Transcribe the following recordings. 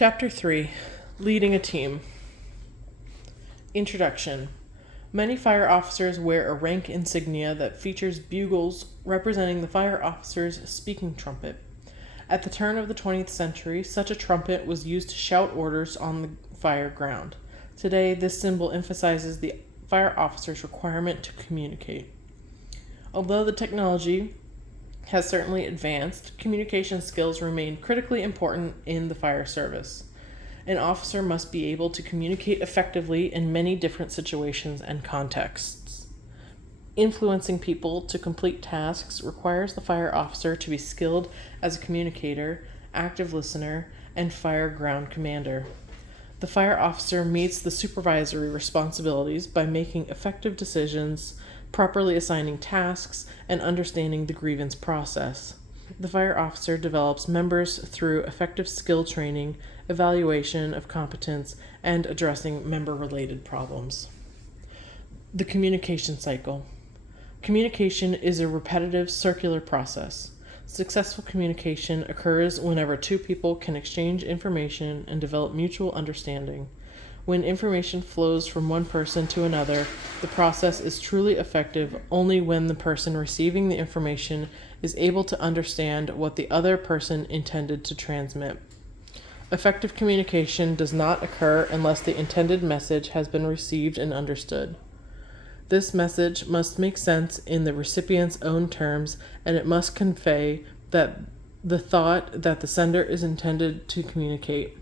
Chapter 3. Leading a Team. Introduction. Many fire officers wear a rank insignia that features bugles representing the fire officer's speaking trumpet. At the turn of the 20th century, such a trumpet was used to shout orders on the fire ground. Today, this symbol emphasizes the fire officer's requirement to communicate. Although the technology has certainly advanced, communication skills remain critically important in the fire service. An officer must be able to communicate effectively in many different situations and contexts. Influencing people to complete tasks requires the fire officer to be skilled as a communicator, active listener, and fire ground commander. The fire officer meets the supervisory responsibilities by making effective decisions, properly assigning tasks, and understanding the grievance process. The fire officer develops members through effective skill training, evaluation of competence, and addressing member-related problems. The communication cycle. Communication is a repetitive circular process. Successful communication occurs whenever two people can exchange information and develop mutual understanding. When information flows from one person to another, the process is truly effective only when the person receiving the information is able to understand what the other person intended to transmit. Effective communication does not occur unless the intended message has been received and understood. This message must make sense in the recipient's own terms, and it must convey that the thought that the sender is intended to communicate.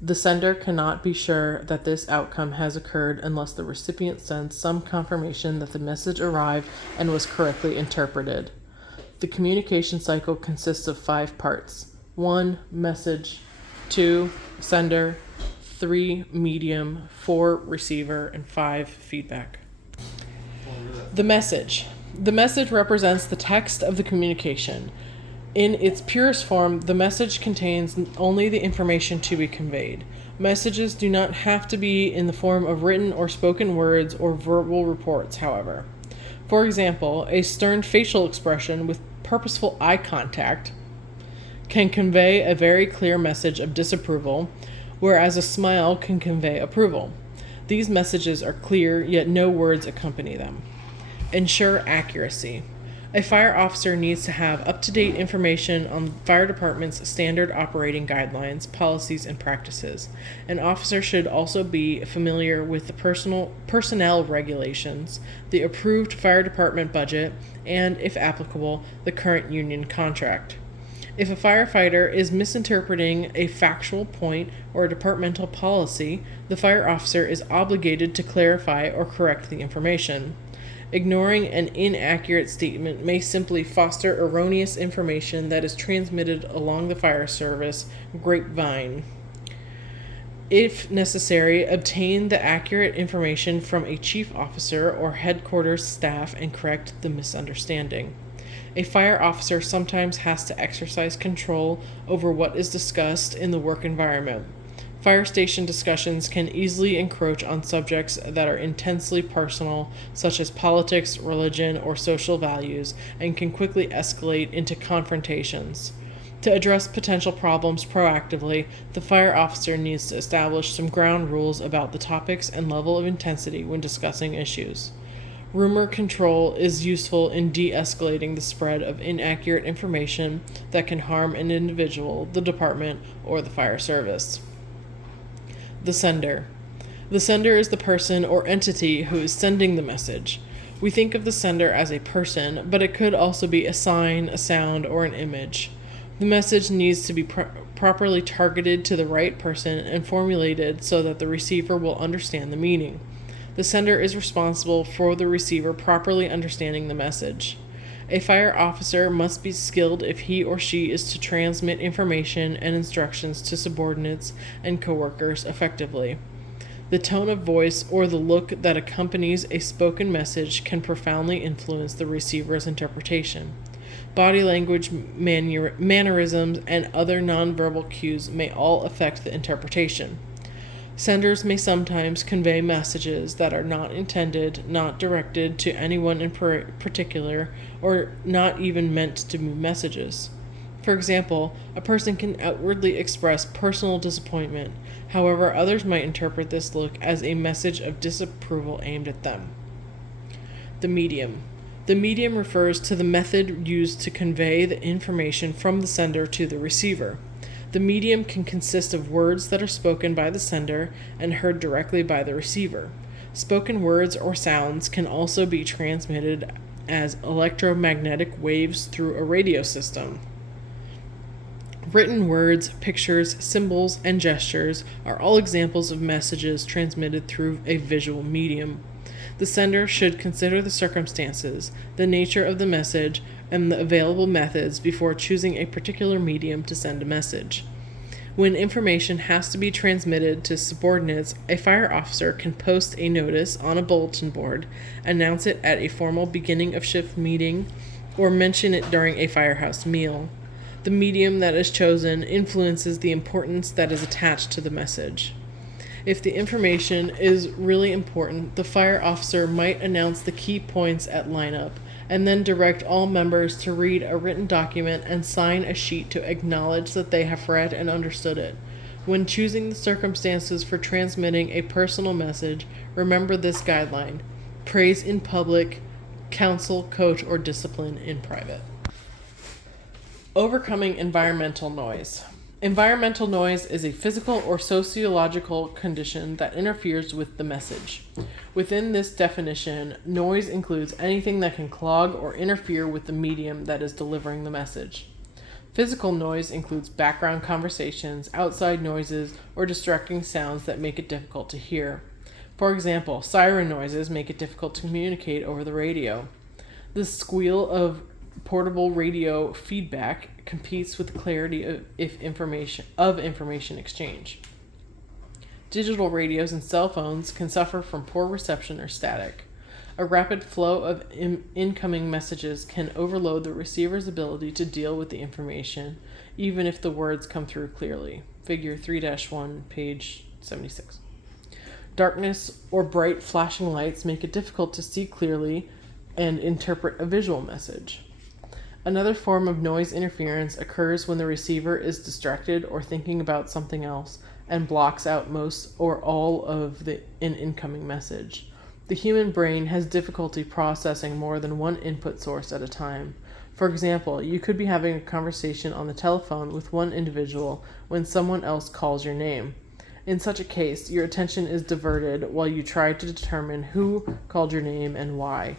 The sender cannot be sure that this outcome has occurred unless the recipient sends some confirmation that the message arrived and was correctly interpreted. The communication cycle consists of 5 parts. 1. Message. 2. Sender. 3. Medium. 4. Receiver. And 5. Feedback. The message. The message represents the text of the communication. In its purest form, the message contains only the information to be conveyed. Messages do not have to be in the form of written or spoken words or verbal reports, however. For example, a stern facial expression with purposeful eye contact can convey a very clear message of disapproval, whereas a smile can convey approval. These messages are clear, yet no words accompany them. Ensure accuracy. A fire officer needs to have up-to-date information on the fire department's standard operating guidelines, policies, and practices. An officer should also be familiar with the personnel regulations, the approved fire department budget, and, if applicable, the current union contract. If a firefighter is misinterpreting a factual point or a departmental policy, the fire officer is obligated to clarify or correct the information. Ignoring an inaccurate statement may simply foster erroneous information that is transmitted along the fire service grapevine. If necessary, obtain the accurate information from a chief officer or headquarters staff and correct the misunderstanding. A fire officer sometimes has to exercise control over what is discussed in the work environment. Fire station discussions can easily encroach on subjects that are intensely personal, such as politics, religion, or social values, and can quickly escalate into confrontations. To address potential problems proactively, the fire officer needs to establish some ground rules about the topics and level of intensity when discussing issues. Rumor control is useful in de-escalating the spread of inaccurate information that can harm an individual, the department, or the fire service. The sender. The sender is the person or entity who is sending the message. We think of the sender as a person, but it could also be a sign, a sound, or an image. The message needs to be properly targeted to the right person and formulated so that the receiver will understand the meaning. The sender is responsible for the receiver properly understanding the message. A fire officer must be skilled if he or she is to transmit information and instructions to subordinates and coworkers effectively. The tone of voice or the look that accompanies a spoken message can profoundly influence the receiver's interpretation. Body language, mannerisms, and other nonverbal cues may all affect the interpretation. Senders may sometimes convey messages that are not intended, not directed to anyone in particular, or not even meant to be messages. For example, a person can outwardly express personal disappointment. However, others might interpret this look as a message of disapproval aimed at them. The medium. The medium refers to the method used to convey the information from the sender to the receiver. The medium can consist of words that are spoken by the sender and heard directly by the receiver. Spoken words or sounds can also be transmitted as electromagnetic waves through a radio system. Written words, pictures, symbols, and gestures are all examples of messages transmitted through a visual medium. The sender should consider the circumstances, the nature of the message, and the available methods before choosing a particular medium to send a message. When information has to be transmitted to subordinates, a fire officer can post a notice on a bulletin board, announce it at a formal beginning of shift meeting, or mention it during a firehouse meal. The medium that is chosen influences the importance that is attached to the message. If the information is really important, the fire officer might announce the key points at lineup, and then direct all members to read a written document and sign a sheet to acknowledge that they have read and understood it. When choosing the circumstances for transmitting a personal message, remember this guideline: praise in public, counsel, coach, or discipline in private. Overcoming environmental noise. Environmental noise is a physical or sociological condition that interferes with the message. Within this definition, noise includes anything that can clog or interfere with the medium that is delivering the message. Physical noise includes background conversations, outside noises, or distracting sounds that make it difficult to hear. For example, siren noises make it difficult to communicate over the radio. The squeal of portable radio feedback competes with the clarity of information exchange. Digital radios and cell phones can suffer from poor reception or static. A rapid flow of incoming messages can overload the receiver's ability to deal with the information, even if the words come through clearly. Figure 3-1, page 76. Darkness or bright flashing lights make it difficult to see clearly and interpret a visual message. Another form of noise interference occurs when the receiver is distracted or thinking about something else and blocks out most or all of an incoming message. The human brain has difficulty processing more than one input source at a time. For example, you could be having a conversation on the telephone with one individual when someone else calls your name. In such a case, your attention is diverted while you try to determine who called your name and why.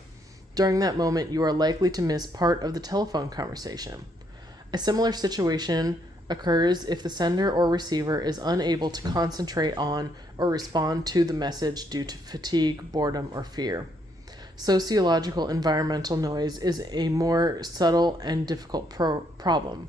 During that moment, you are likely to miss part of the telephone conversation. A similar situation occurs if the sender or receiver is unable to concentrate on or respond to the message due to fatigue, boredom, or fear. Sociological environmental noise is a more subtle and difficult problem.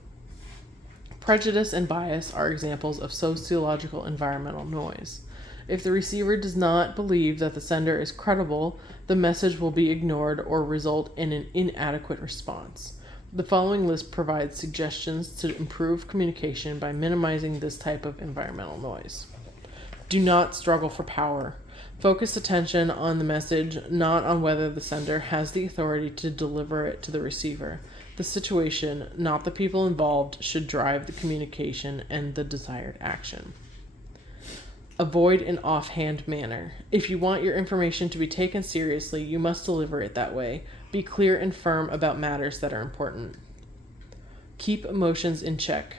Prejudice and bias are examples of sociological environmental noise. If the receiver does not believe that the sender is credible, the message will be ignored or result in an inadequate response. The following list provides suggestions to improve communication by minimizing this type of environmental noise. Do not struggle for power. Focus attention on the message, not on whether the sender has the authority to deliver it to the receiver. The situation, not the people involved, should drive the communication and the desired action. Avoid an offhand manner. If you want your information to be taken seriously, you must deliver it that way. Be clear and firm about matters that are important. Keep emotions in check.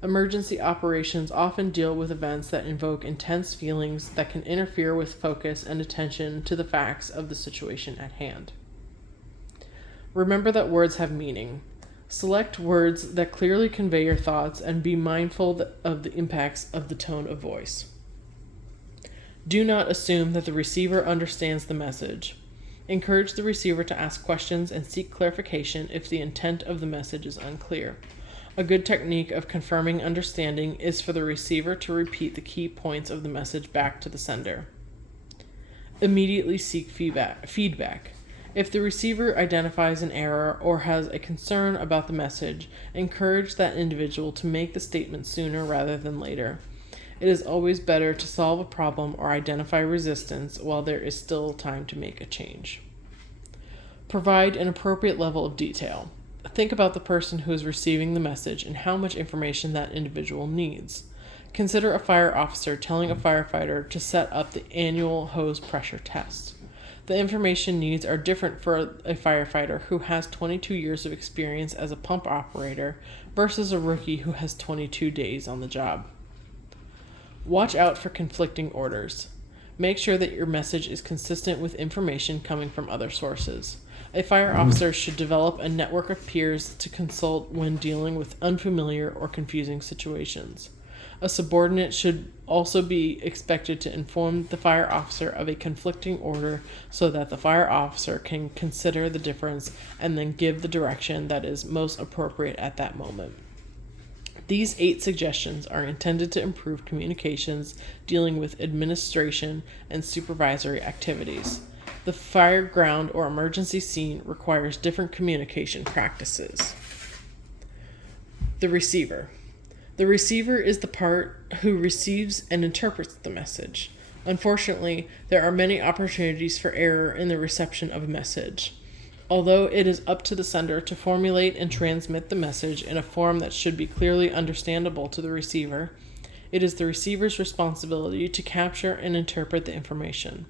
Emergency operations often deal with events that invoke intense feelings that can interfere with focus and attention to the facts of the situation at hand. Remember that words have meaning. Select words that clearly convey your thoughts and be mindful of the impacts of the tone of voice. Do not assume that the receiver understands the message. Encourage the receiver to ask questions and seek clarification if the intent of the message is unclear. A good technique of confirming understanding is for the receiver to repeat the key points of the message back to the sender. Immediately seek feedback. If the receiver identifies an error or has a concern about the message, encourage that individual to make the statement sooner rather than later. It is always better to solve a problem or identify resistance while there is still time to make a change. Provide an appropriate level of detail. Think about the person who is receiving the message and how much information that individual needs. Consider a fire officer telling a firefighter to set up the annual hose pressure test. The information needs are different for a firefighter who has 22 years of experience as a pump operator versus a rookie who has 22 days on the job. Watch out for conflicting orders. Make sure that your message is consistent with information coming from other sources. A fire officer should develop a network of peers to consult when dealing with unfamiliar or confusing situations. A subordinate should also be expected to inform the fire officer of a conflicting order so that the fire officer can consider the difference and then give the direction that is most appropriate at that moment. These 8 suggestions are intended to improve communications dealing with administration and supervisory activities. The fire, ground, or emergency scene requires different communication practices. The receiver. The receiver is the part who receives and interprets the message. Unfortunately, there are many opportunities for error in the reception of a message. Although it is up to the sender to formulate and transmit the message in a form that should be clearly understandable to the receiver, it is the receiver's responsibility to capture and interpret the information.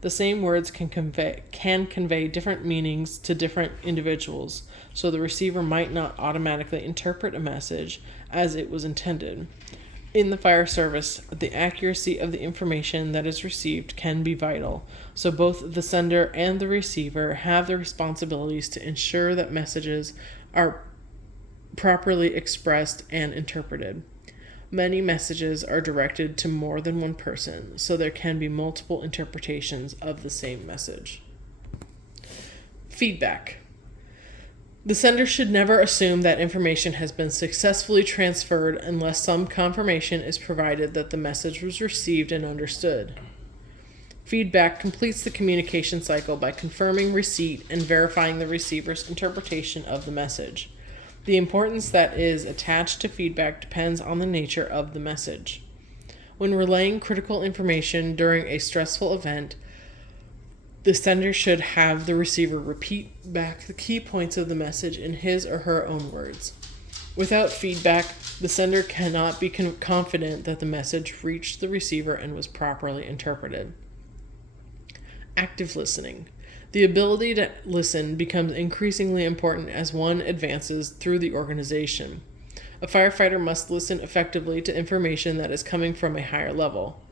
The same words can convey different meanings to different individuals, so the receiver might not automatically interpret a message as it was intended. In the fire service, the accuracy of the information that is received can be vital, so both the sender and the receiver have the responsibilities to ensure that messages are properly expressed and interpreted. Many messages are directed to more than one person, so there can be multiple interpretations of the same message. Feedback. The sender should never assume that information has been successfully transferred unless some confirmation is provided that the message was received and understood. Feedback completes the communication cycle by confirming receipt and verifying the receiver's interpretation of the message. The importance that is attached to feedback depends on the nature of the message. When relaying critical information during a stressful event, the sender should have the receiver repeat back the key points of the message in his or her own words. Without feedback, the sender cannot be confident that the message reached the receiver and was properly interpreted. Active listening. The ability to listen becomes increasingly important as one advances through the organization. A firefighter must listen effectively to information that is coming from a higher level.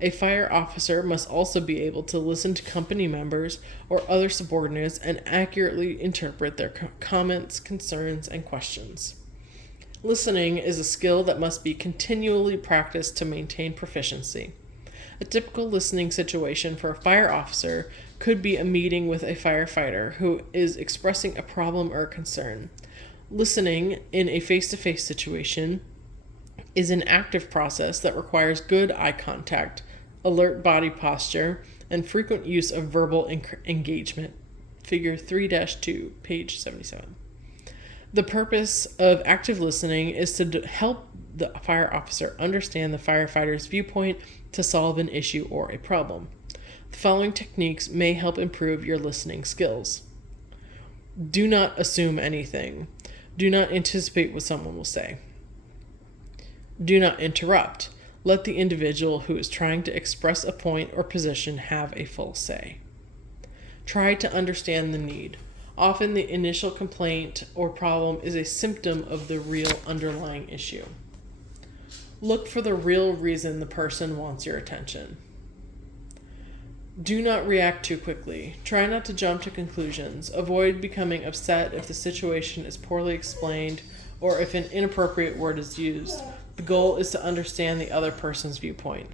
A fire officer must also be able to listen to company members or other subordinates and accurately interpret their comments, concerns, and questions. Listening is a skill that must be continually practiced to maintain proficiency. A typical listening situation for a fire officer could be a meeting with a firefighter who is expressing a problem or a concern. Listening in a face-to-face situation is an active process that requires good eye contact, alert body posture, and frequent use of verbal engagement. Figure 3-2, page 77. The purpose of active listening is to help the fire officer understand the firefighter's viewpoint to solve an issue or a problem. The following techniques may help improve your listening skills. Do not assume anything. Do not anticipate what someone will say. Do not interrupt. Let the individual who is trying to express a point or position have a full say. Try to understand the need. Often the initial complaint or problem is a symptom of the real underlying issue. Look for the real reason the person wants your attention. Do not react too quickly. Try not to jump to conclusions. Avoid becoming upset if the situation is poorly explained or if an inappropriate word is used. The goal is to understand the other person's viewpoint.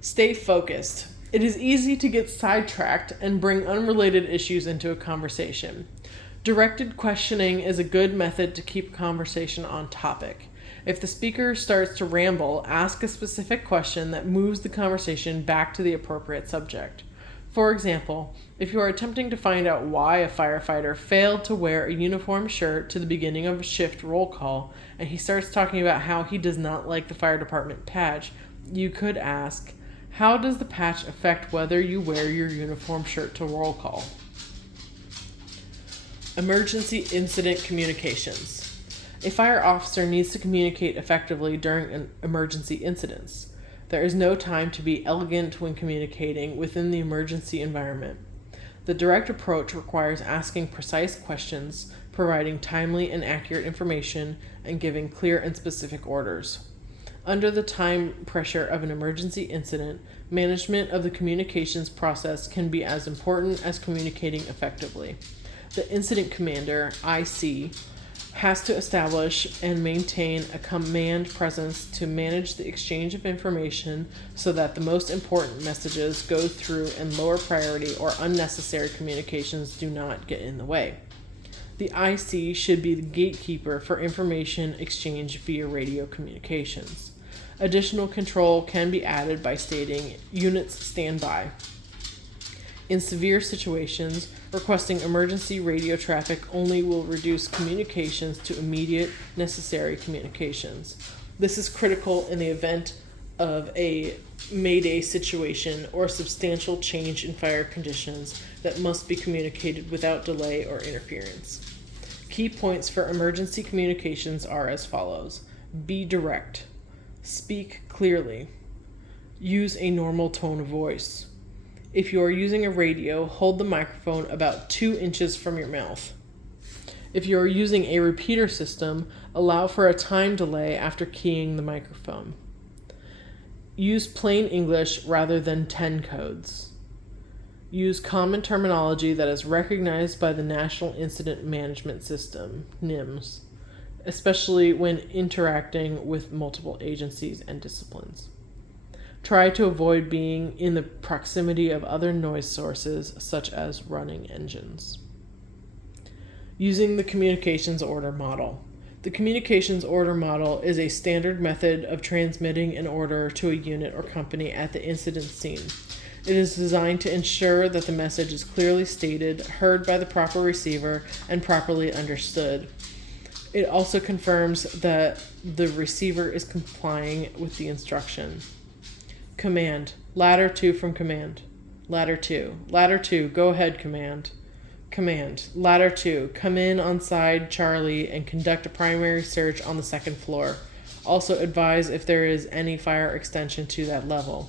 Stay focused. It is easy to get sidetracked and bring unrelated issues into a conversation. Directed questioning is a good method to keep a conversation on topic. If the speaker starts to ramble, ask a specific question that moves the conversation back to the appropriate subject. For example, if you are attempting to find out why a firefighter failed to wear a uniform shirt to the beginning of a shift roll call, and he starts talking about how he does not like the fire department patch, you could ask, how does the patch affect whether you wear your uniform shirt to roll call? Emergency incident communications. A fire officer needs to communicate effectively during an emergency incidents. There is no time to be elegant when communicating within the emergency environment. The direct approach requires asking precise questions, providing timely and accurate information, and giving clear and specific orders. Under the time pressure of an emergency incident, management of the communications process can be as important as communicating effectively. The incident commander, IC, has to establish and maintain a command presence to manage the exchange of information so that the most important messages go through and lower priority or unnecessary communications do not get in the way. The IC should be the gatekeeper for information exchange via radio communications. Additional control can be added by stating, "Units stand by." In severe situations, requesting emergency radio traffic only will reduce communications to immediate necessary communications. This is critical in the event of a mayday situation or substantial change in fire conditions that must be communicated without delay or interference. Key points for emergency communications are as follows. Be direct. Speak clearly. Use a normal tone of voice. If you are using a radio, hold the microphone about 2 inches from your mouth. If you are using a repeater system, allow for a time delay after keying the microphone. Use plain English rather than 10 codes. Use common terminology that is recognized by the National Incident Management System, NIMS, especially when interacting with multiple agencies and disciplines. Try to avoid being in the proximity of other noise sources, such as running engines. Using the communications order model. The communications order model is a standard method of transmitting an order to a unit or company at the incident scene. It is designed to ensure that the message is clearly stated, heard by the proper receiver, and properly understood. It also confirms that the receiver is complying with the instruction. Command. Ladder 2 from command. Ladder 2. Ladder 2. Go ahead, command. Command. Ladder 2. Come in on side Charlie and conduct a primary search on the 2nd floor. Also advise if there is any fire extension to that level.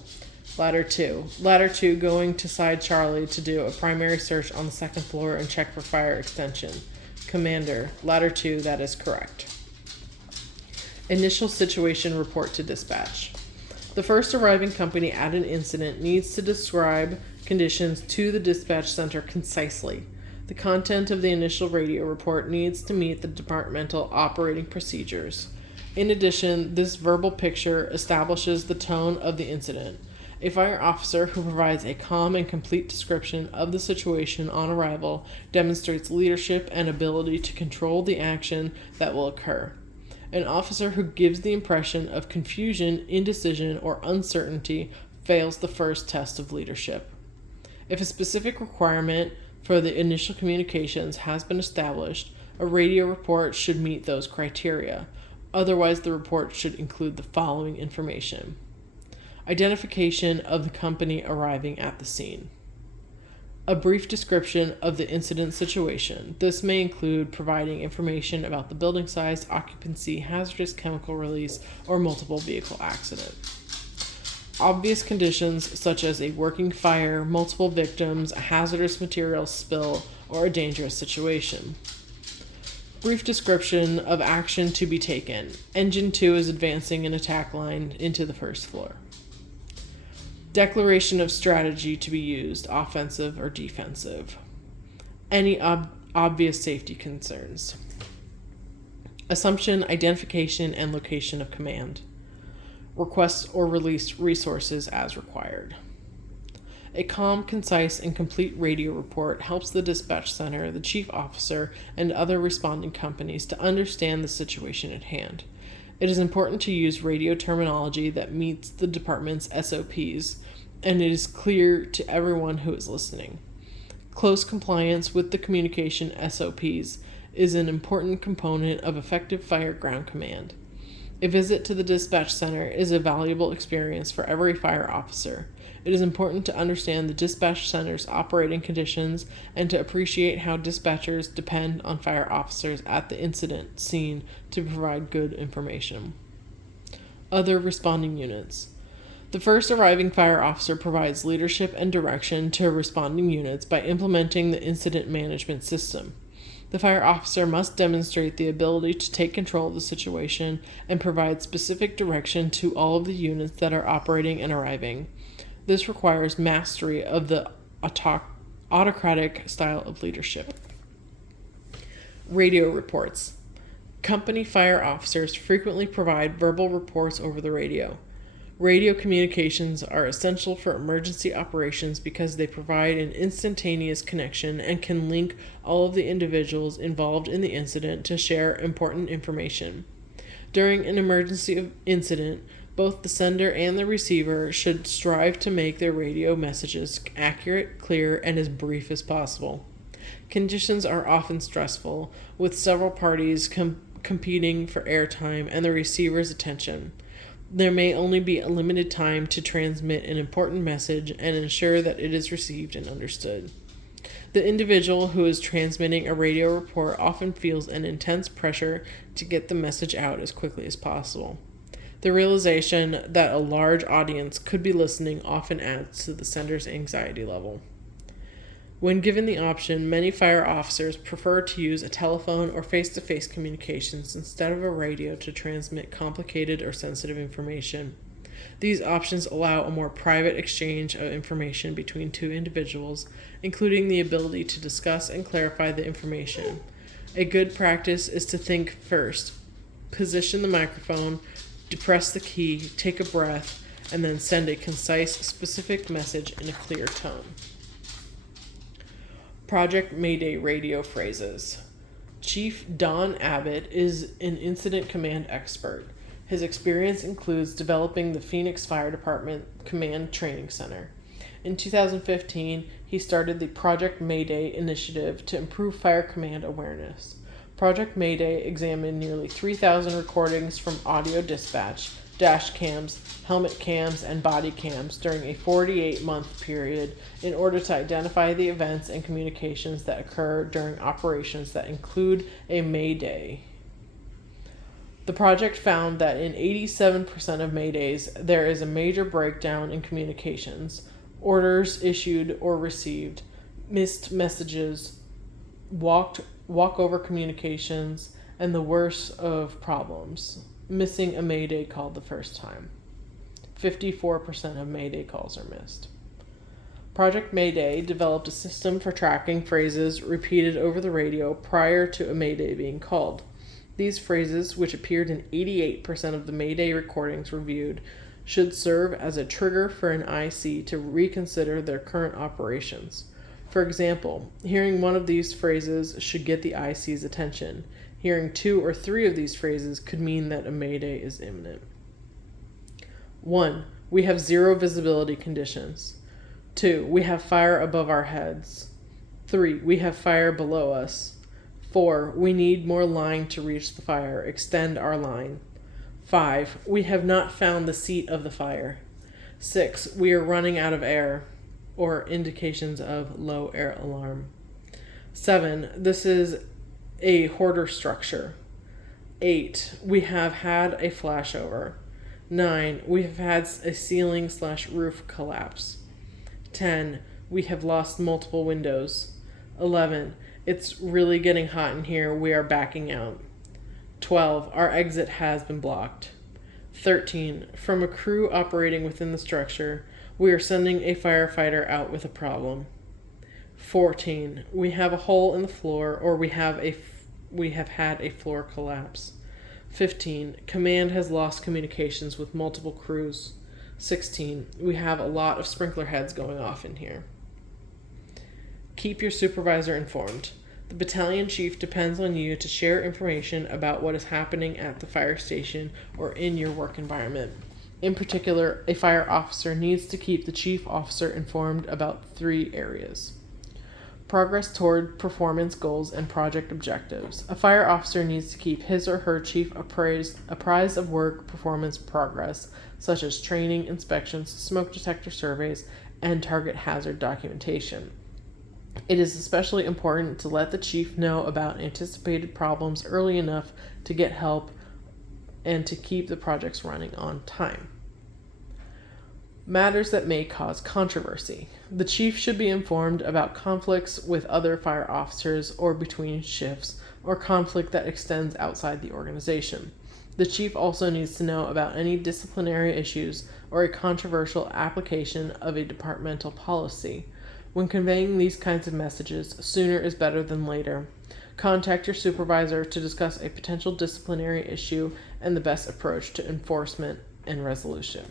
Ladder 2. Ladder 2 going to side Charlie to do a primary search on the 2nd floor and check for fire extension. Commander. Ladder 2, that is correct. Initial situation report to dispatch. The first arriving company at an incident needs to describe conditions to the dispatch center concisely. The content of the initial radio report needs to meet the departmental operating procedures. In addition, this verbal picture establishes the tone of the incident. A fire officer who provides a calm and complete description of the situation on arrival demonstrates leadership and ability to control the action that will occur. An officer who gives the impression of confusion, indecision, or uncertainty fails the first test of leadership. If a specific requirement for the initial communications has been established, a radio report should meet those criteria. Otherwise, the report should include the following information. Identification of the company arriving at the scene. A brief description of the incident situation. This may include providing information about the building size, occupancy, hazardous chemical release, or multiple vehicle accident. Obvious conditions such as a working fire, multiple victims, a hazardous material spill, or a dangerous situation. Brief description of action to be taken. Engine 2 is advancing an attack line into the 1st floor. Declaration of strategy to be used, offensive or defensive. Any obvious safety concerns. Assumption, identification, and location of command. Request or release resources as required. A calm, concise, and complete radio report helps the dispatch center, the chief officer, and other responding companies to understand the situation at hand. It is important to use radio terminology that meets the department's SOPs, and it is clear to everyone who is listening. Close compliance with the communication SOPs is an important component of effective fire ground command. A visit to the dispatch center is a valuable experience for every fire officer. It is important to understand the dispatch center's operating conditions and to appreciate how dispatchers depend on fire officers at the incident scene to provide good information. Other responding units. The first arriving fire officer provides leadership and direction to responding units by implementing the incident management system. The fire officer must demonstrate the ability to take control of the situation and provide specific direction to all of the units that are operating and arriving. This requires mastery of the autocratic style of leadership. Radio reports. Company fire officers frequently provide verbal reports over the radio. Radio communications are essential for emergency operations because they provide an instantaneous connection and can link all of the individuals involved in the incident to share important information. During an emergency incident, both the sender and the receiver should strive to make their radio messages accurate, clear, and as brief as possible. Conditions are often stressful, with several parties competing for airtime and the receiver's attention. There may only be a limited time to transmit an important message and ensure that it is received and understood. The individual who is transmitting a radio report often feels an intense pressure to get the message out as quickly as possible. The realization that a large audience could be listening often adds to the sender's anxiety level. When given the option, many fire officers prefer to use a telephone or face-to-face communications instead of a radio to transmit complicated or sensitive information. These options allow a more private exchange of information between two individuals, including the ability to discuss and clarify the information. A good practice is to think first, position the microphone, depress the key, take a breath, and then send a concise, specific message in a clear tone. Project Mayday radio phrases. Chief Don Abbott is an incident command expert. His experience includes developing the Phoenix Fire Department Command Training Center. In 2015, he started the Project Mayday initiative to improve fire command awareness. Project Mayday examined nearly 3,000 recordings from audio dispatch, dash cams, helmet cams, and body cams during a 48-month period in order to identify the events and communications that occur during operations that include a Mayday. The project found that in 87% of Maydays, there is a major breakdown in communications, orders issued or received, missed messages, walkover communications, and the worst of problems, missing a Mayday call the first time. 54% of Mayday calls are missed. Project Mayday developed a system for tracking phrases repeated over the radio prior to a Mayday being called. These phrases, which appeared in 88% of the Mayday recordings reviewed, should serve as a trigger for an IC to reconsider their current operations. For example, hearing one of these phrases should get the IC's attention. Hearing 2 or 3 of these phrases could mean that a Mayday is imminent. 1. We have zero visibility conditions. 2. We have fire above our heads. 3. We have fire below us. 4. We need more line to reach the fire. Extend our line. 5. We have not found the seat of the fire. 6. We are running out of air, or indications of low air alarm. 7. This is a hoarder structure. 8. We have had a flashover. 9. We have had a ceiling/roof collapse. 10. We have lost multiple windows. 11. It's really getting hot in here. We are backing out. 12. Our exit has been blocked. 13. From a crew operating within the structure, we are sending a firefighter out with a problem. 14. We have a hole in the floor, or we have had a floor collapse. 15. Command has lost communications with multiple crews. 16. We have a lot of sprinkler heads going off in here. Keep your supervisor informed. The battalion chief depends on you to share information about what is happening at the fire station or in your work environment. In particular, a fire officer needs to keep the chief officer informed about 3 areas. progress toward performance goals and project objectives. A fire officer needs to keep his or her chief apprised of work performance progress, such as training, inspections, smoke detector surveys, and target hazard documentation. It is especially important to let the chief know about anticipated problems early enough to get help and to keep the projects running on time. Matters that may cause controversy. The chief should be informed about conflicts with other fire officers or between shifts, or conflict that extends outside the organization. The chief also needs to know about any disciplinary issues or a controversial application of a departmental policy. When conveying these kinds of messages, sooner is better than later. Contact your supervisor to discuss a potential disciplinary issue and the best approach to enforcement and resolution.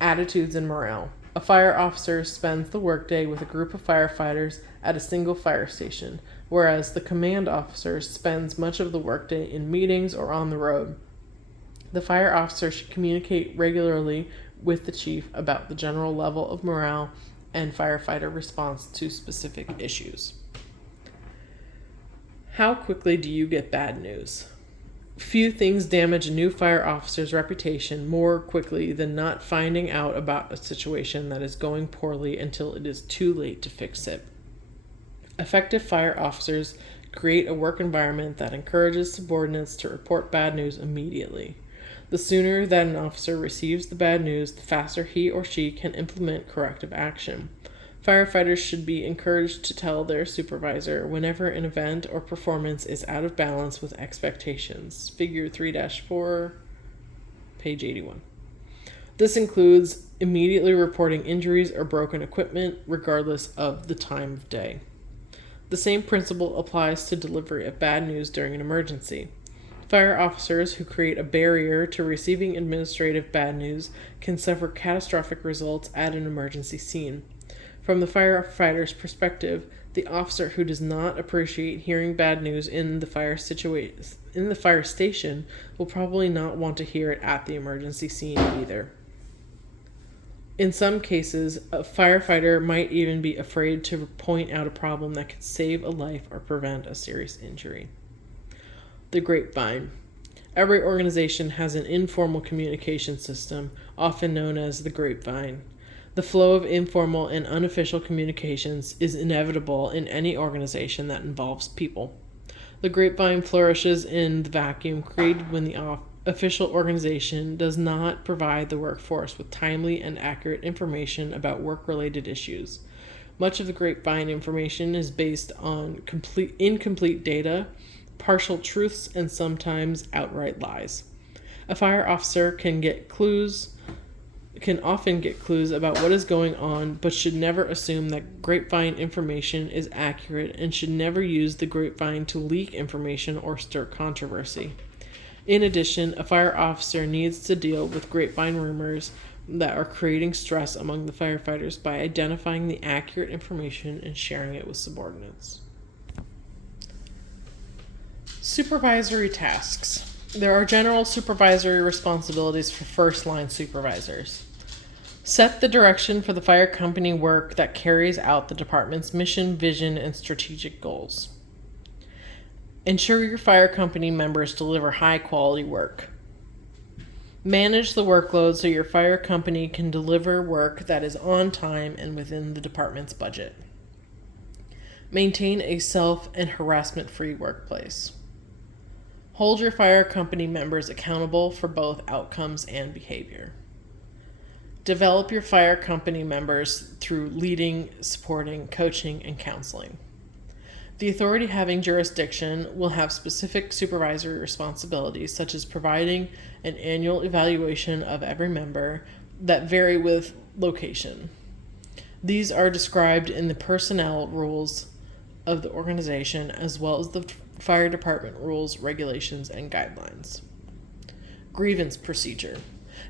Attitudes and morale. A fire officer spends the workday with a group of firefighters at a single fire station, whereas the command officer spends much of the workday in meetings or on the road. The fire officer should communicate regularly with the chief about the general level of morale and firefighter response to specific issues. How quickly do you get bad news? Few things damage a new fire officer's reputation more quickly than not finding out about a situation that is going poorly until it is too late to fix it. Effective fire officers create a work environment that encourages subordinates to report bad news immediately. The sooner that an officer receives the bad news, the faster he or she can implement corrective action. Firefighters should be encouraged to tell their supervisor whenever an event or performance is out of balance with expectations. Figure 3-4, page 81. This includes immediately reporting injuries or broken equipment, regardless of the time of day. The same principle applies to delivery of bad news during an emergency. Fire officers who create a barrier to receiving administrative bad news can suffer catastrophic results at an emergency scene. From the firefighter's perspective, the officer who does not appreciate hearing bad news in the fire station will probably not want to hear it at the emergency scene either. In some cases, a firefighter might even be afraid to point out a problem that could save a life or prevent a serious injury. The grapevine. Every organization has an informal communication system, often known as the grapevine. The flow of informal and unofficial communications is inevitable in any organization that involves people. The grapevine flourishes in the vacuum created when the official organization does not provide the workforce with timely and accurate information about work-related issues. Much of the grapevine information is based on incomplete data, partial truths, and sometimes outright lies. A fire officer can often get clues about what is going on, but should never assume that grapevine information is accurate and should never use the grapevine to leak information or stir controversy. In addition, a fire officer needs to deal with grapevine rumors that are creating stress among the firefighters by identifying the accurate information and sharing it with subordinates. Supervisory tasks. There are general supervisory responsibilities for first-line supervisors. Set the direction for the fire company work that carries out the department's mission, vision, and strategic goals. Ensure your fire company members deliver high-quality work. Manage the workload so your fire company can deliver work that is on time and within the department's budget. Maintain a self- and harassment-free workplace. Hold your fire company members accountable for both outcomes and behavior. Develop your fire company members through leading, supporting, coaching, and counseling. The authority having jurisdiction will have specific supervisory responsibilities, such as providing an annual evaluation of every member that vary with location. These are described in the personnel rules of the organization, as well as the fire department rules, regulations, and guidelines. Grievance procedure.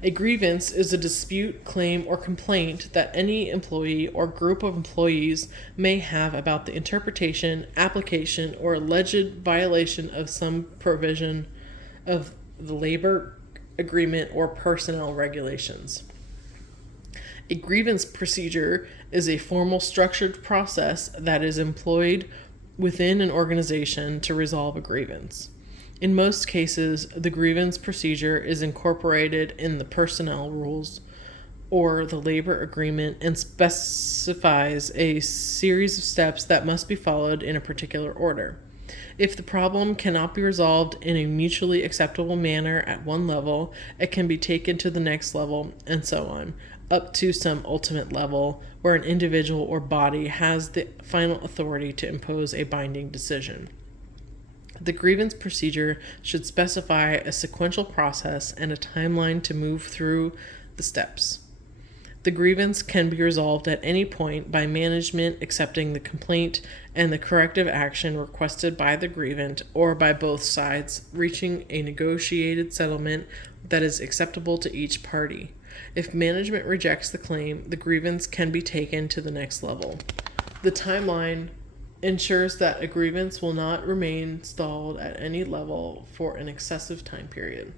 A grievance is a dispute, claim, or complaint that any employee or group of employees may have about the interpretation, application, or alleged violation of some provision of the labor agreement or personnel regulations. A grievance procedure is a formal, structured process that is employed within an organization to resolve a grievance. In most cases, the grievance procedure is incorporated in the personnel rules or the labor agreement and specifies a series of steps that must be followed in a particular order. If the problem cannot be resolved in a mutually acceptable manner at one level, it can be taken to the next level, and so on, up to some ultimate level where an individual or body has the final authority to impose a binding decision. The grievance procedure should specify a sequential process and a timeline to move through the steps. The grievance can be resolved at any point by management accepting the complaint and the corrective action requested by the grievant, or by both sides reaching a negotiated settlement that is acceptable to each party. If management rejects the claim, the grievance can be taken to the next level. The timeline ensures that a grievance will not remain stalled at any level for an excessive time period.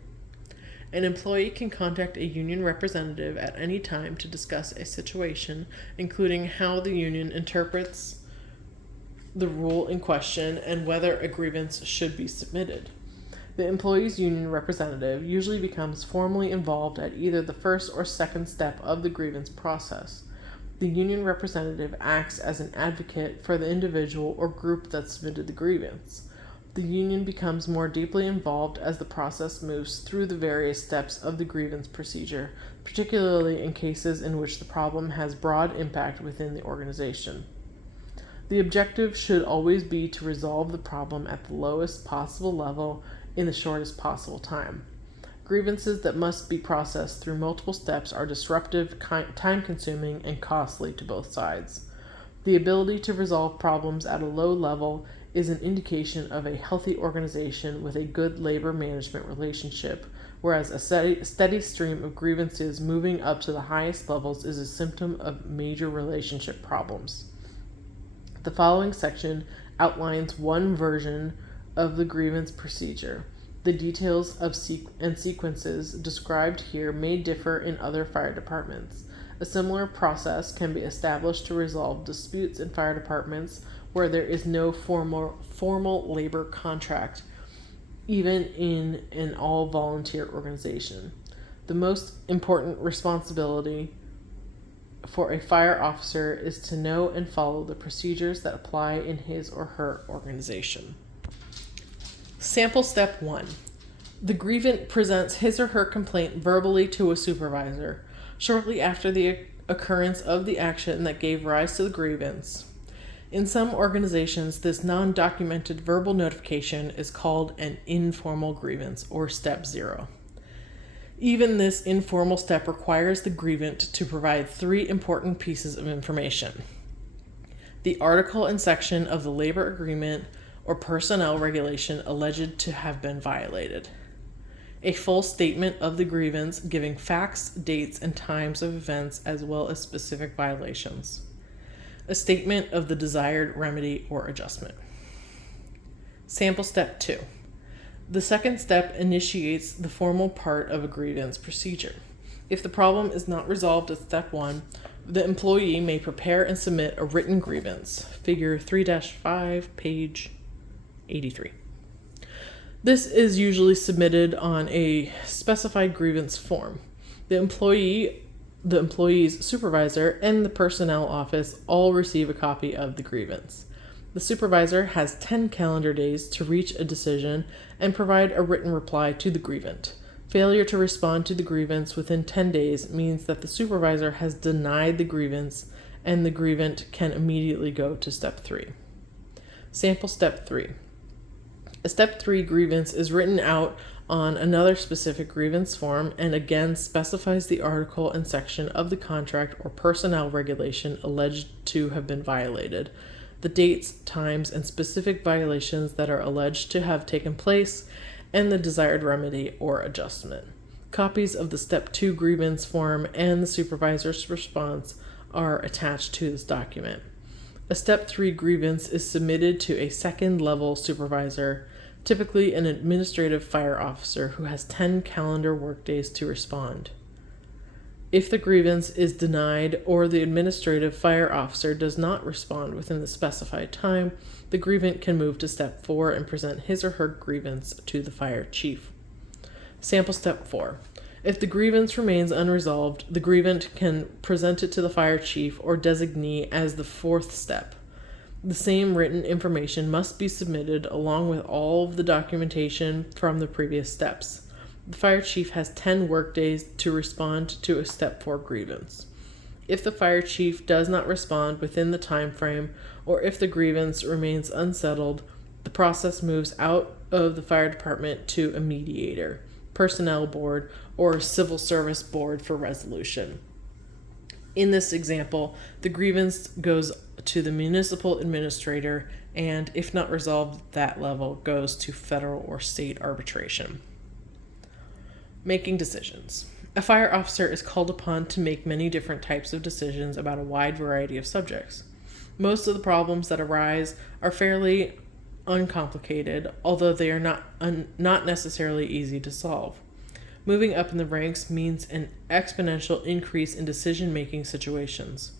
An employee can contact a union representative at any time to discuss a situation, including how the union interprets the rule in question and whether a grievance should be submitted. The employee's union representative usually becomes formally involved at either the first or second step of the grievance process. The union representative acts as an advocate for the individual or group that submitted the grievance. The union becomes more deeply involved as the process moves through the various steps of the grievance procedure, particularly in cases in which the problem has broad impact within the organization. The objective should always be to resolve the problem at the lowest possible level in the shortest possible time. Grievances that must be processed through multiple steps are disruptive, time-consuming, and costly to both sides. The ability to resolve problems at a low level is an indication of a healthy organization with a good labor management relationship, whereas a steady stream of grievances moving up to the highest levels is a symptom of major relationship problems. The following section outlines one version of the grievance procedure. The details of and sequences described here may differ in other fire departments. A similar process can be established to resolve disputes in fire departments where there is no formal labor contract, even in an all-volunteer organization. The most important responsibility for a fire officer is to know and follow the procedures that apply in his or her organization. Sample step 1. The grievant presents his or her complaint verbally to a supervisor shortly after the occurrence of the action that gave rise to the grievance. In some organizations, this non-documented verbal notification is called an informal grievance, or step 0. Even this informal step requires the grievant to provide 3 important pieces of information: the article and section of the labor agreement or personnel regulation alleged to have been violated, a full statement of the grievance giving facts, dates, and times of events as well as specific violations, a statement of the desired remedy or adjustment. Sample step 2. The second step initiates the formal part of a grievance procedure. If the problem is not resolved at step 1, the employee may prepare and submit a written grievance, figure 3-5, page 83. This is usually submitted on a specified grievance form. The employee's supervisor, and the personnel office all receive a copy of the grievance. The supervisor has 10 calendar days to reach a decision and provide a written reply to the grievant. Failure to respond to the grievance within 10 days means that the supervisor has denied the grievance, and the grievant can immediately go to step 3. Sample step 3. A step 3 grievance is written out on another specific grievance form and again specifies the article and section of the contract or personnel regulation alleged to have been violated, the dates, times, and specific violations that are alleged to have taken place, and the desired remedy or adjustment. Copies of the step 2 grievance form and the supervisor's response are attached to this document. A step 3 grievance is submitted to a second level supervisor, typically an administrative fire officer who has 10 calendar workdays to respond. If the grievance is denied or the administrative fire officer does not respond within the specified time, the grievant can move to step 4 and present his or her grievance to the fire chief. Sample step 4. If the grievance remains unresolved, the grievant can present it to the fire chief or designee as the 4th step. The same written information must be submitted along with all of the documentation from the previous steps. The fire chief has 10 workdays to respond to a step 4 grievance. If the fire chief does not respond within the time frame, or if the grievance remains unsettled, the process moves out of the fire department to a mediator, personnel board, or civil service board for resolution. In this example, the grievance goes to the municipal administrator and, if not resolved at that level, goes to federal or state arbitration. Making decisions. A fire officer is called upon to make many different types of decisions about a wide variety of subjects. Most of the problems that arise are fairly uncomplicated, although they are not necessarily easy to solve. Moving up in the ranks means an exponential increase in decision-making situations.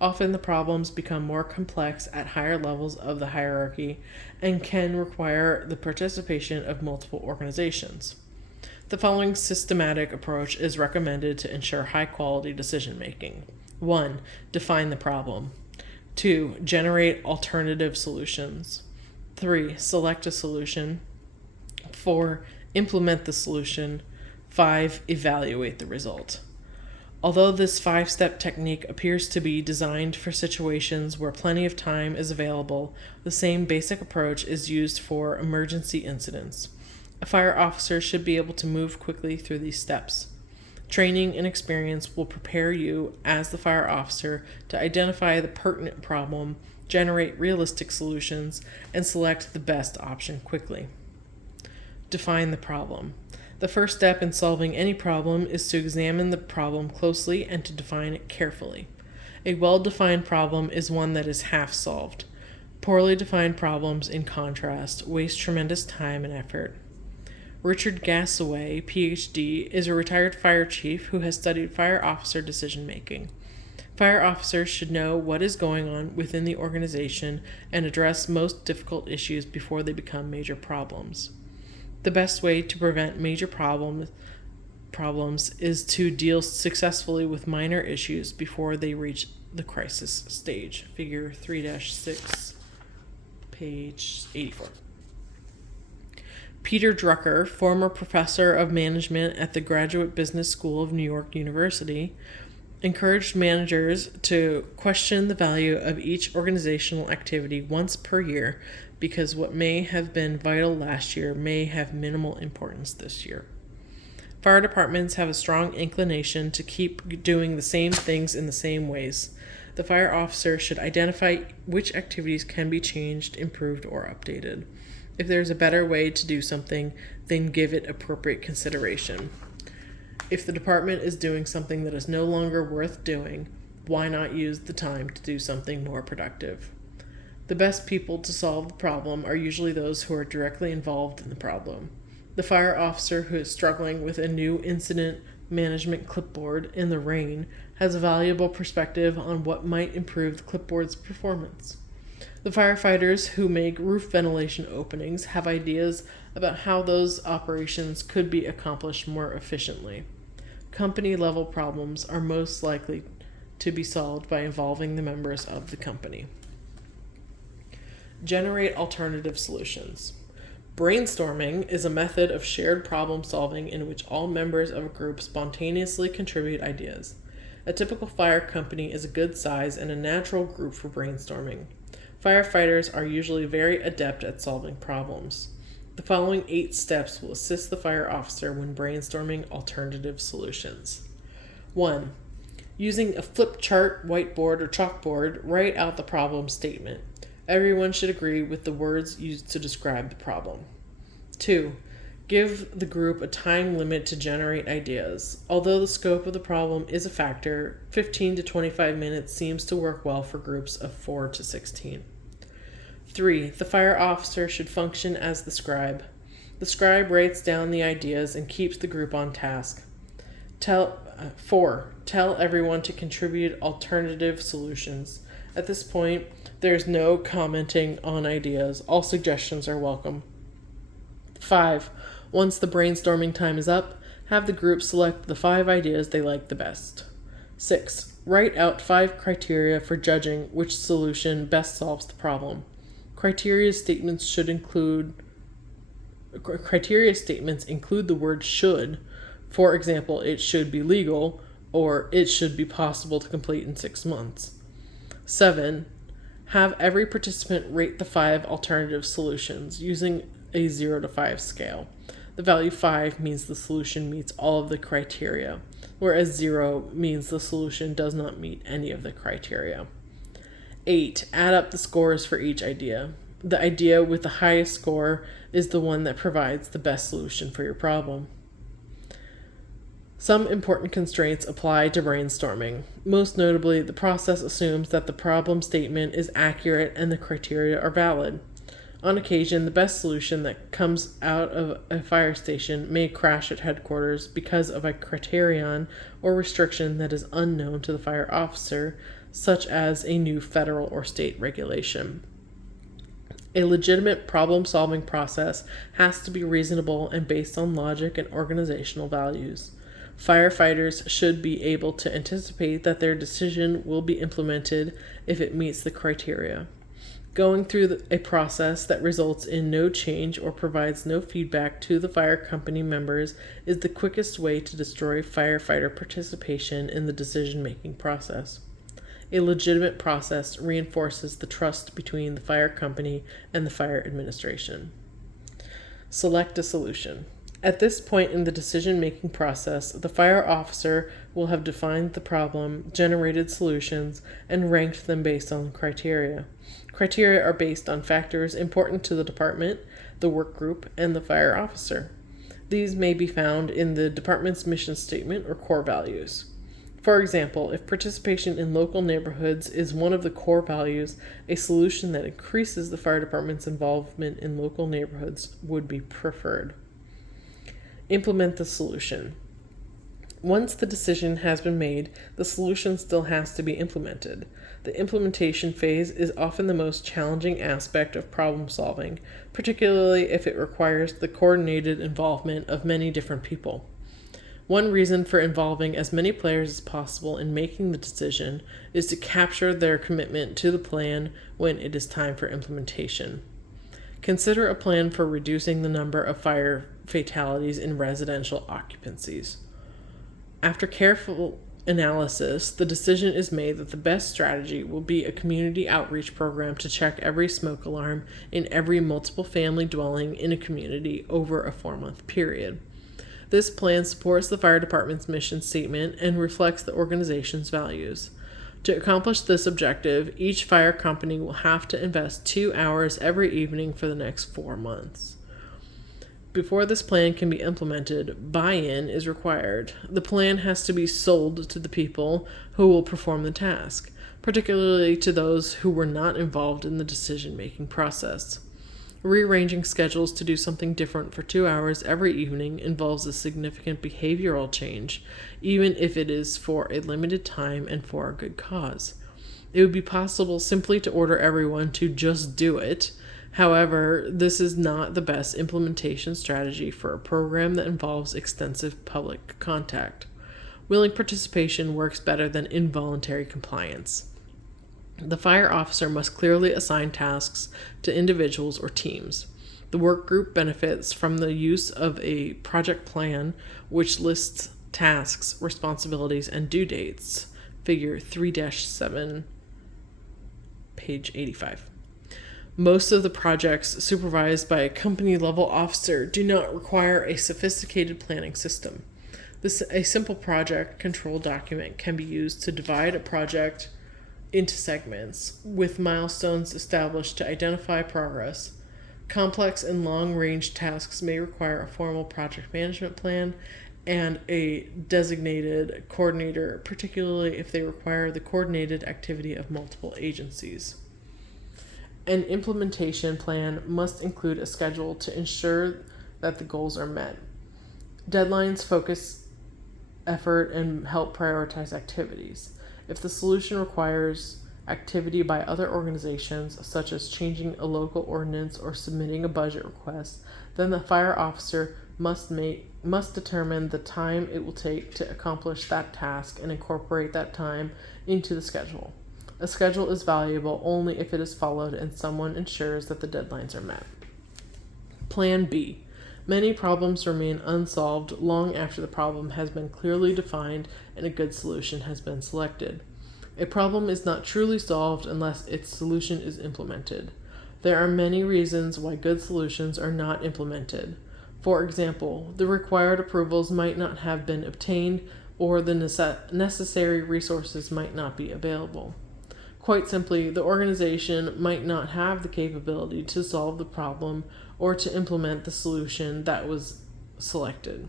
Often the problems become more complex at higher levels of the hierarchy and can require the participation of multiple organizations. The following systematic approach is recommended to ensure high-quality decision-making. 1. Define the problem. 2. Generate alternative solutions. 3. Select a solution. 4. Implement the solution. 5. Evaluate the result. Although this 5-step technique appears to be designed for situations where plenty of time is available, the same basic approach is used for emergency incidents. A fire officer should be able to move quickly through these steps. Training and experience will prepare you as the fire officer to identify the pertinent problem, generate realistic solutions, and select the best option quickly. Define the problem. The first step in solving any problem is to examine the problem closely and to define it carefully. A well-defined problem is one that is half solved. Poorly defined problems, in contrast, waste tremendous time and effort. Richard Gassaway, Ph.D., is a retired fire chief who has studied fire officer decision-making. Fire officers should know what is going on within the organization and address most difficult issues before they become major problems. The best way to prevent major problems is to deal successfully with minor issues before they reach the crisis stage. Figure 3-6, page 84. Peter Drucker, former professor of management at the Graduate Business School of New York University, encouraged managers to question the value of each organizational activity once per year because what may have been vital last year may have minimal importance this year. Fire departments have a strong inclination to keep doing the same things in the same ways. The fire officer should identify which activities can be changed, improved, or updated. If there's a better way to do something, then give it appropriate consideration. If the department is doing something that is no longer worth doing, why not use the time to do something more productive? The best people to solve the problem are usually those who are directly involved in the problem. The fire officer who is struggling with a new incident management clipboard in the rain has a valuable perspective on what might improve the clipboard's performance. The firefighters who make roof ventilation openings have ideas about how those operations could be accomplished more efficiently. Company-level problems are most likely to be solved by involving the members of the company. Generate alternative solutions. Brainstorming is a method of shared problem solving in which all members of a group spontaneously contribute ideas. A typical fire company is a good size and a natural group for brainstorming. Firefighters are usually very adept at solving problems. The following 8 steps will assist the fire officer when brainstorming alternative solutions. 1. Using a flip chart, whiteboard, or chalkboard, write out the problem statement. Everyone should agree with the words used to describe the problem. 2. Give the group a time limit to generate ideas. Although the scope of the problem is a factor, 15 to 25 minutes seems to work well for groups of 4 to 16. 3. The fire officer should function as the scribe. The scribe writes down the ideas and keeps the group on task. Tell everyone to contribute alternative solutions. At this point, there's no commenting on ideas. All suggestions are welcome. 5. Once the brainstorming time is up, have the group select the 5 ideas they like the best. 6. Write out 5 criteria for judging which solution best solves the problem. Criteria statements include the word should. For example, it should be legal, or it should be possible to complete in 6 months. 7. Have every participant rate the 5 alternative solutions using a 0 to 5 scale. The value 5 means the solution meets all of the criteria, whereas 0 means the solution does not meet any of the criteria. 8. Add up the scores for each idea. The idea with the highest score is the one that provides the best solution for your problem. Some important constraints apply to brainstorming. Most notably, the process assumes that the problem statement is accurate and the criteria are valid. On occasion, the best solution that comes out of a fire station may crash at headquarters because of a criterion or restriction that is unknown to the fire officer, such as a new federal or state regulation. A legitimate problem-solving process has to be reasonable and based on logic and organizational values. Firefighters should be able to anticipate that their decision will be implemented if it meets the criteria. Going through a process that results in no change or provides no feedback to the fire company members is the quickest way to destroy firefighter participation in the decision-making process. A legitimate process reinforces the trust between the fire company and the fire administration. Select a solution. At this point in the decision-making process, the fire officer will have defined the problem, generated solutions, and ranked them based on criteria. Criteria are based on factors important to the department, the work group, and the fire officer. These may be found in the department's mission statement or core values. For example, if participation in local neighborhoods is one of the core values, a solution that increases the fire department's involvement in local neighborhoods would be preferred. Implement the solution. Once the decision has been made, the solution still has to be implemented. The implementation phase is often the most challenging aspect of problem solving, particularly if it requires the coordinated involvement of many different people. One reason for involving as many players as possible in making the decision is to capture their commitment to the plan when it is time for implementation. Consider a plan for reducing the number of fire fatalities in residential occupancies. After careful analysis, the decision is made that the best strategy will be a community outreach program to check every smoke alarm in every multiple family dwelling in a community over a 4-month period. This plan supports the fire department's mission statement and reflects the organization's values. To accomplish this objective, each fire company will have to invest 2 hours every evening for the next 4 months. Before this plan can be implemented, buy-in is required. The plan has to be sold to the people who will perform the task, particularly to those who were not involved in the decision-making process. Rearranging schedules to do something different for 2 hours every evening involves a significant behavioral change, even if it is for a limited time and for a good cause. It would be possible simply to order everyone to just do it. However, this is not the best implementation strategy for a program that involves extensive public contact. Willing participation works better than involuntary compliance. The fire officer must clearly assign tasks to individuals or teams. The work group benefits from the use of a project plan which lists tasks, responsibilities, and due dates. Figure 3-7, page 85. Most of the projects supervised by a company-level officer do not require a sophisticated planning system. A simple project control document can be used to divide a project into segments, with milestones established to identify progress. Complex and long-range tasks may require a formal project management plan and a designated coordinator, particularly if they require the coordinated activity of multiple agencies. An implementation plan must include a schedule to ensure that the goals are met. Deadlines focus effort and help prioritize activities. If the solution requires activity by other organizations, such as changing a local ordinance or submitting a budget request, then the fire officer must determine the time it will take to accomplish that task and incorporate that time into the schedule. A schedule is valuable only if it is followed and someone ensures that the deadlines are met. Plan B. Many problems remain unsolved long after the problem has been clearly defined and a good solution has been selected. A problem is not truly solved unless its solution is implemented. There are many reasons why good solutions are not implemented. For example, the required approvals might not have been obtained, or the necessary resources might not be available. Quite simply, the organization might not have the capability to solve the problem or to implement the solution that was selected.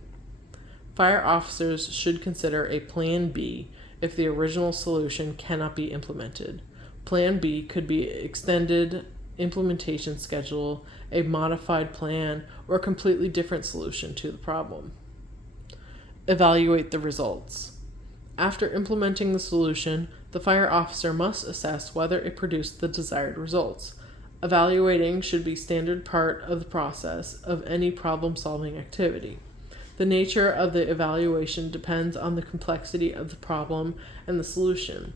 Fire officers should consider a Plan B if the original solution cannot be implemented. Plan B could be extended implementation schedule, a modified plan, or a completely different solution to the problem. Evaluate the results. After implementing the solution, the fire officer must assess whether it produced the desired results. Evaluating should be standard part of the process of any problem-solving activity. The nature of the evaluation depends on the complexity of the problem and the solution.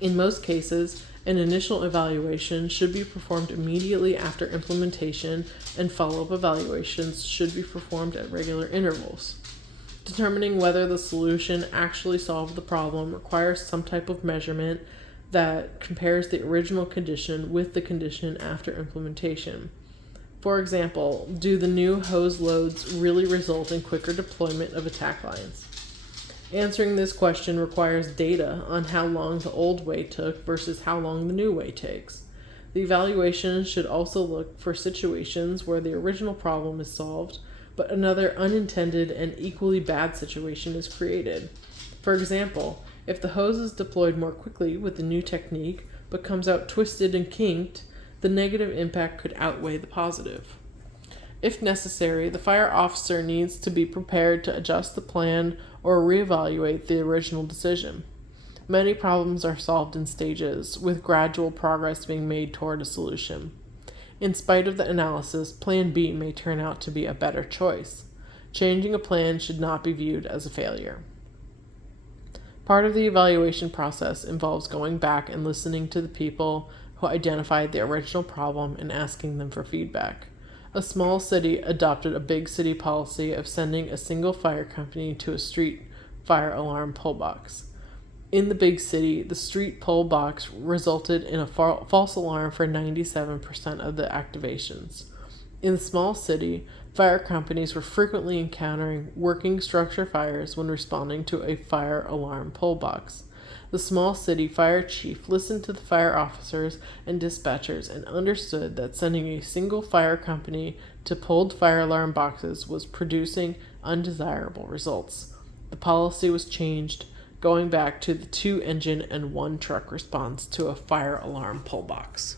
In most cases, an initial evaluation should be performed immediately after implementation, and follow-up evaluations should be performed at regular intervals. Determining whether the solution actually solved the problem requires some type of measurement that compares the original condition with the condition after implementation. For example, do the new hose loads really result in quicker deployment of attack lines? Answering this question requires data on how long the old way took versus how long the new way takes. The evaluation should also look for situations where the original problem is solved, but another unintended and equally bad situation is created. For example, if the hose is deployed more quickly with the new technique but comes out twisted and kinked, the negative impact could outweigh the positive. If necessary, the fire officer needs to be prepared to adjust the plan or reevaluate the original decision. Many problems are solved in stages, with gradual progress being made toward a solution. In spite of the analysis, Plan B may turn out to be a better choice. Changing a plan should not be viewed as a failure. Part of the evaluation process involves going back and listening to the people who identified the original problem and asking them for feedback. A small city adopted a big city policy of sending a single fire company to a street fire alarm pole box. In the big city, the street pole box resulted in a false alarm for 97% of the activations. In the small city, fire companies were frequently encountering working structure fires when responding to a fire alarm pole box. The small city fire chief listened to the fire officers and dispatchers and understood that sending a single fire company to pulled fire alarm boxes was producing undesirable results. The policy was changed, going back to the 2-engine and 1-truck response to a fire alarm pole box.